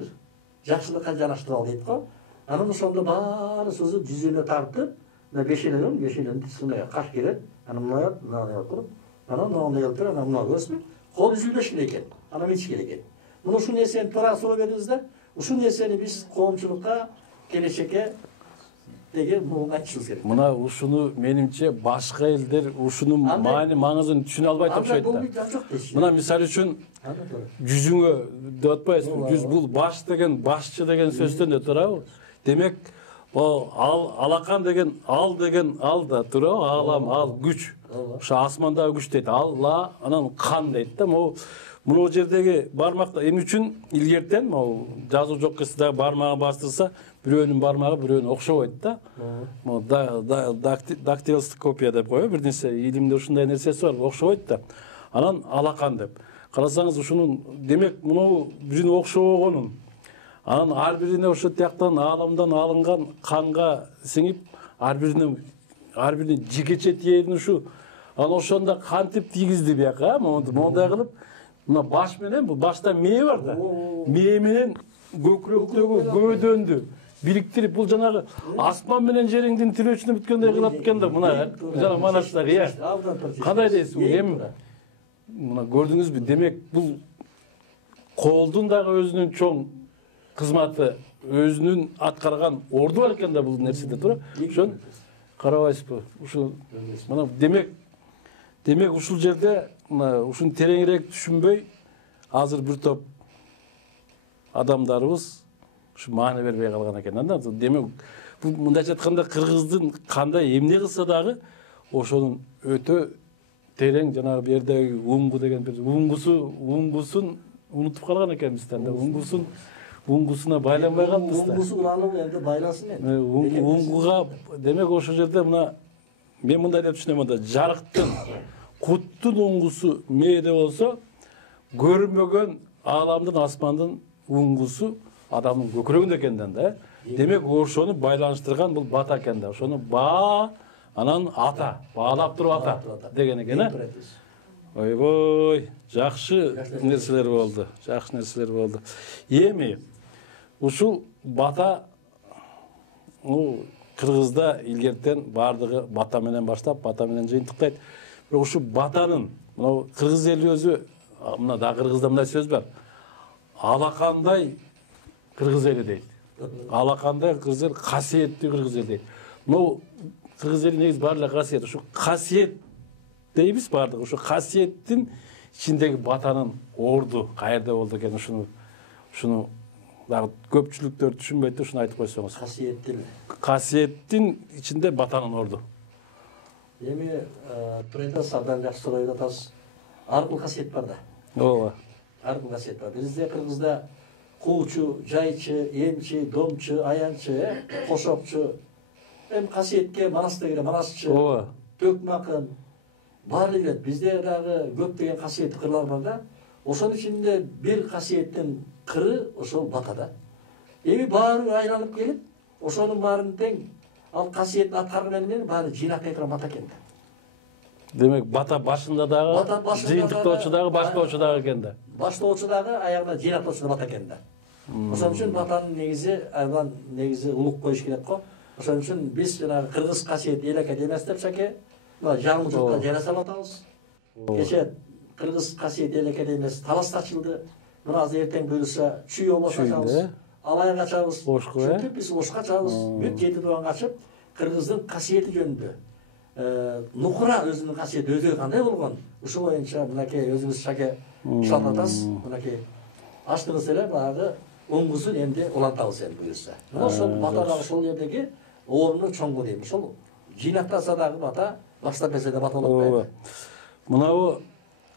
жакшылыкка жанаштыр ал дейт го. Анан ошондо баары сөзү жүзүнө тартып, мына бешенеден тысына каш келет, анан мына туруп, анан мындай кылып туруп, анан мына көрөсүзбү? Кол үзүлбөшүн экен, анан мынтиш керек экен. Мына ушул нерсени туура суроо бердиңиз да. Ушул нерсени биз коомчулукка, келечекке деген муну айтышыбыз керек. Мына ушуну менимче башка элдер ушунун маңызын түшүнө албай турушат да. Мына мисалы үчүн жүзүңө деп атпайсызбы? Жүз бул баш деген, башчы деген сөздөн да туурабы? Демек, алакан деген ал да туурабы? Алам, ал күч. Ошо асмандагы күч дейт. Алла, анан кан дейт да. Мына жердеги бармакта эмне үчүн илгертен могу жазуу жок кесиде бармагы бастырса, бирөөнүн бармагы бирөөнүн окшобойт да. Могу дактилоскопия деп коебу, бир нерсе илимде ушундай нерсеси бар, окшобойт да. Анан алакан деп. Карасаңыз ушунун демек муну бирин окшобогонун, анан ар бирине ошол тияктан ааламдан алынган канга сиңип, ар бирине жекече тиерин ушу. Анан ошондо кантип тийгизди бияка, моундай кылып, мына баш менен, бул башта мээ бар да. Мээ менен көкүрөктөгү гөөдөндү бириктирип, бул жанагы асман менен жериңдин тирөөчүнө бүткөндөй кылат экен да. Мына жана Манаштагы, кандай дейсиз? Эми мына көрдүңүзбү? Демек бул колдун дагы өзүнүн чоң кызматы, өзүнүн аткарган орду бар экен да бул нерседе, туура? Ошон карабайсызбы? Ушул мына демек ушул жерде мына ушуну тереңирээк түшүнбөй, азыр бир топ адамдарыбыз ушу маани бербей калган экен да. Демек бул мындайча айтканда кыргыздын кандай эмне кылса дагы ошонун өтө терең жанагы бу жердеги уңгу деген бир уңгусун унутуп калган экенбиз да. Уңгусуна байланбай калыппыз да. Уңгусу уланып энди байласын эми. Уңгуга демек ошол жерде мына мен мындай деп түшүнөм да, жарыктын куттун уңгусу мээде болсо, көрүнбөгөн ааламдын, асмандын уңгусу адамдын көкүрөгүндө экен да. Демек ошону байланыштырган бул бата экен да. Ошону анан ата баалап туруп ата деген экен, Ең проектісі. ойбой, жакшы нерселер болду, жакшы нерселер болду. Эми ушул бата Кыргызда илгертен бардыгы бата менен баштап, бата менен жыйынтыктайт. Бирок ушу батанын, мына кыргыз эли өзү, мына да кыргызда мындай сөз бар. Алакандай кыргыз эли дейт. Алакандай кыргыз эл, касиеттүү кыргыз эл дейт. Мына кыргыз эли негизи баары эле касиет. Ушу касиет дейбиз бардыгы. Ушу касиеттин ичиндеги батанын орду каерде болду экен, ушуну дагы көпчүлүктөр түшүнбөйт, ушуну айтып койсоңуз. Касиеттин ичинде батанын орду. Эми турайдас абдан жакшы сурап атасыз. Ар бир касиет бар да. Ооба. Ар бир касиет бар. Бизде Кыргызда куучу, жайчы, эмчи, домчу, аянчы, кошокчу, эми касиетке манас деген манасчы, Ооба. төкмакын баары келет. Бизде дагы көптөгөн касиеттүү кырлар бар да. Ошонун ичинде бир касиеттин кыры ошол батада. Эми баары айланып келип, ошонун баарын тең ал касиетин аткарган менен баары жыйнактай турган бата экен да. Демек бата башында дагы, жыйынтыктоочу дагы, баштоочу дагы экен да. Баштоочу дагы, аягында жыйнактоочу да бата экен да. Ошон үчүн батанын негизи, аябан негизи улук коюш керек го. Ошон үчүн биз жанагы кыргыз касиет элекет эмес деп шаке, мына жаңы журтка жана салып атабыз. Кече кыргыз касиет элекет эмес, талас ачылды. Мына азыр эртең буюрса чүй обосу ачабыз. Алай качабыз. Ошентип биз ошко ачабыз. Бүт 7 туган ачып, кыргыздын касиети жөнүндө. Нукура өзүнүн касиети өзү кандай болгон? Ушул боюнча мынакей өзүңүз шаке шалтап атасыз. Мынакей ачтыңыз эле баягы оңгусун эмди улантабыз эми буюрса. Ошол бата дагы ошол жердеги орну чоңгу дейм. Ошол жыйнактаса дагы бата, баштап берсе да бата болот байбы. Мынабу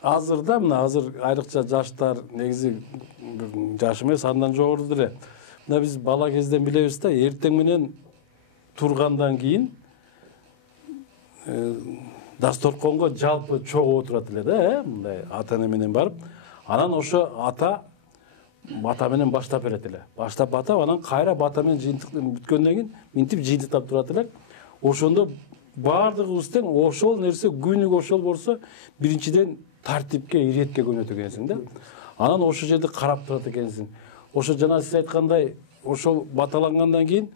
азырда, мына азыр айрыкча жаштар негизи жаш эмес, андан жогору деле. Мына биз бала кезден билебиз да, эртең менен тургандан кийин дасторконго жалпы чогуу отурат эле да, мындай ата-эне менен барып, анан ошо ата бата менен баштап берет эле. Баштап бата, анан кайра бата менен жыйынтык бүткөндөн кийин минтип жыйынтыктап турат эле. Ошондо баардыгыбыз тең ошол нерсе күнүгө ошол болсо, биринчиден тартипке, иретке көнөт экенсиң да. Анан ошол жерде карап турат экенсиң. Ошо жана сиз айткандай, ошол баталангандан кийин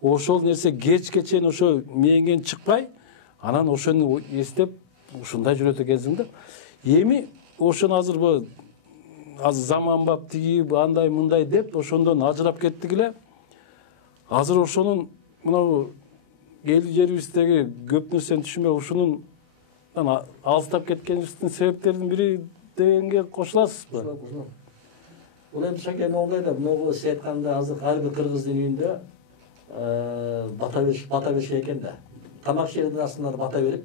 ошол нерсе кечке чейин ошо мээңден чыкпай, анан ошону эстеп ушундай жүрөт экенсиң да. Эми ошону азыр бу азыр заманбап тиги андай мындай деп ошондон ажырап кеттик эле. Азыр ошонун мына эл жерибиздеги көп нерсени түшүнбөй ушунун алыстап кеткенибиздин себептеринин бири дегенге кошуласызбы? Бул эми шаке моңдай да, могу сиз айтканда азыр ар бир кыргыздын үйүндө бата бериш экен да. Тамак ішерден астынан бата берип,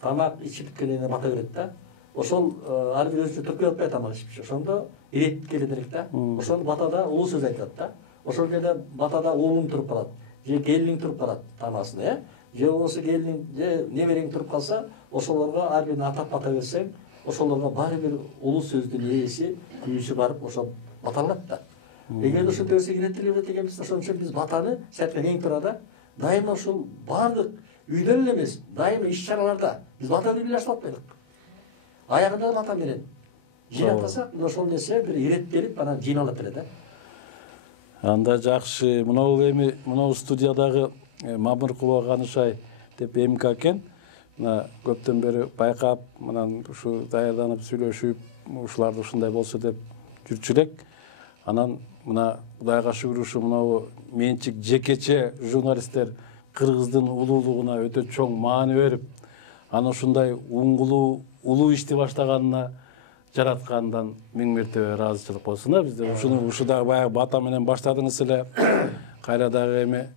тамак ичип бүткөндөн бата берет да. Ошол ар бир өзү түркөй атпай тамак ичип, ошондо ирет келет элек да. Ошол батада улуу сөз айтылат да. Ошол жерде батада уулуң туруп калат, же келиниң туруп калат тамасына, же болбосо келиниң, же неберең туруп калса, ошолорго ар бирин атап бата берсең, ошолорго баары бир улуу сөздүн ээси, күйүүсү барып ошол баталат да. Эгер ошол нерсе иреттелип экенбиз, ошон үчүн биз батаны сәткөн эң турада дайыма ушул баардык үйдөн эле эмес, дайыма иш-чараларда биз бата берип эле атпайдык. Аягында бата менен жыйнактасак, ошол нерсе бир иреттелип, анан жыйналып эле да. Анда жакшы. Мынау эми мынау студиядагы Мамыркулова Канышай деп эмка экен. Мына көптөн бери байкап, мынан ушу даярданып сүйлөшүп, ушуларды ушундай болсо деп жүрчү элек. Анан мына Кудайга шүгүр ушу мынау менчик жекече журналисттер кыргыздын улуулугуна өтө чоң маани берип, аны ушундай уңгулуу, улуу ишти баштаганына жараткандан миң мертебе ыраазычылык болсун да. Бизде ушу дагы баягы бата менен баштадыңыз эле. Кайра дагы эми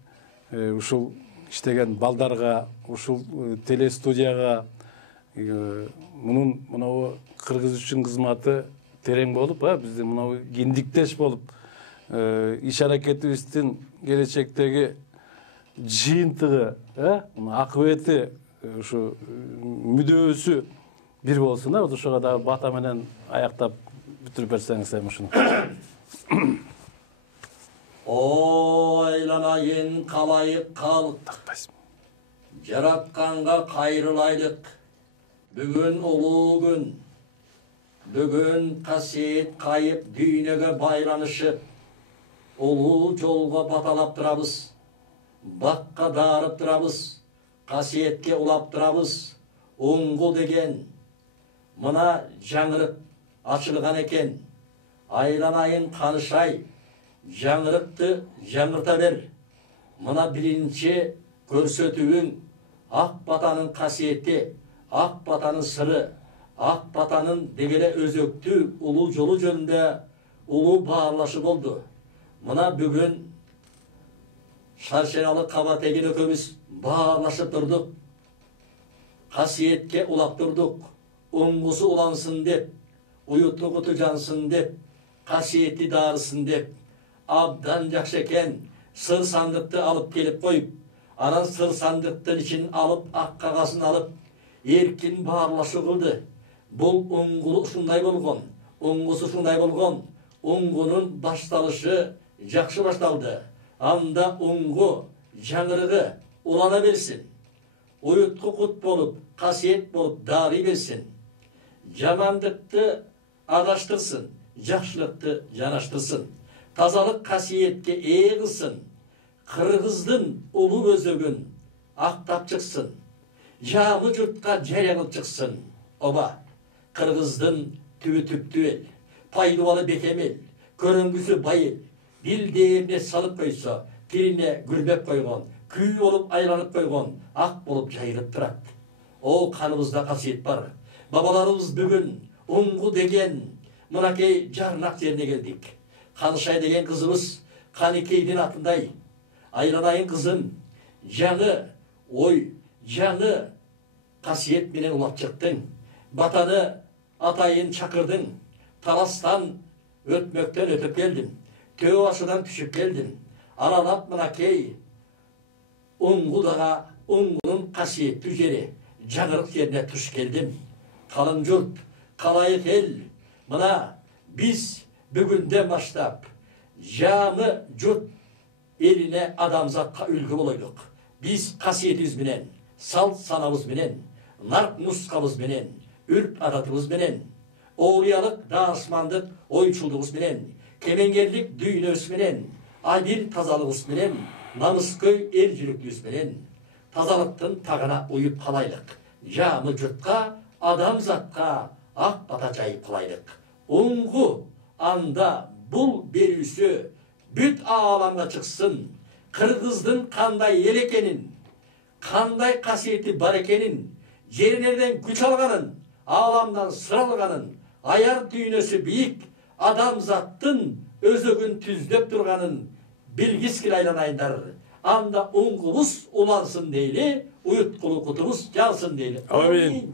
ушул иштеген балдарга, ушул телестудияга мунун мынау кыргыз үчүн кызматы терең болуп, биздин мынау киндиктеш болуп, иш аракетибиздин келечектеги жыйынтыгы, акыбети, ушу мүдөөсү бир болсун да. Ошого дагы бата менен аяктап бүтүрүп берсеңиз эми ушуну. Ойланайын калайык калып, Жаратқанға қайрылайлық. Бүгін ұлы күн. Бүгін қасиет қайып дүйнеге байланышып, ұлы жолға баталап тұрабыз. Баққа дарып тұрабыз. Қасиетке ұлап тұрабыз. Оңғы деген мына жаңырық ашылған екен. Айланайын қанышай, жаңырықты жаңырта бер. Мына бірінші көрсетуің ақ батаның қасиеті, ақ батаның сыры, ақ батаның дегеле өзөктү ұлы жолы жөнінде ұлы барлашы болды. Мына бүгін Шаршеналы Қабатегин өкөбүз барлашып тұрдық. Қасиетке ұлап тұрдық. Оңғысы ұлансын деп, ұйытлы құты жансын деп, қасиетті дарысын деп, абдан жақшы екен. Сыр сандықты алып келіп қойып, анан сыр сандықтың için алып, ақ қағасын алып, еркін барлашы қылды. Бұл оңғылы шундай болған, оңғысы шундай болған, оңғының башталышы жақшы башталды. Анда оңғы, жаңырығы улана берсін. Ойытқы құт болып, қасиет болып, дари берсін. Жамандықты адаштырсын, жақшылықты жанаштырсын. Тазалық қасиетке еғылсын. Қырғыздың ұлы өзөгін ақтап шықсын. Жамы жұртқа жариялып шықсын. Оба, қырғыздың түбі түптүел, пайдуалы бекемел, көрінгісі байыл, Дилдеріне салып қойса, тилине гүрбеп қойған, күй болып айланып қойған, ақ болып жайылып тұрады. О, қанымызда қасиет бар. Бабаларымыз бүгін оңғы деген мынакей жарнақ жеріне келдік. Қанышай деген қызымыз Қанекейдің атындай. Айланайын қызым, жаңы ой, жаңы қасиет менен улап шықтың. Батаны атайын шақырдың. Таластан өтмөктен өтіп келдім. Төу ашыдан түшіп келдім. Аралап мынакей оңғыдаға, оңғының қасиетті жері, жаңырық жеріне түш келдім. Қалың жұрт, қалайық ел, мына біз бүгінден баштап, жамы жұрт еліне адамзатқа үлгі болайдық. Біз қасиетіміз менен, салт санамыз менен, нарық нұсқамыз менен, үрп адатымыз менен, оғлиялық дарысмандық ойшылдығыз менен, кемеңгерлік дүйнөс менен, адил тазалығыз менен, намыскөй ержүліктігіз менен, тазалықтың тағына ұйып қалайлық. Жамы жұртқа, адамзатқа ақ бата жайып қалайлық. Оңғы анда бұл берісі бүт аламға шықсын. Қырғыздың қандай ел екенін, қандай қасиеті бар екенін, жерінерден күш алғанын, аламдан сыр алғанын, аяр дүйнөсі биік, адамзаттың өзөгін түздеп тұрғанын білгіскіл айланайындар. Анда оңғылыз улансын дейлі, ұйытқылы құтымыз жалсын дейлі. Амин.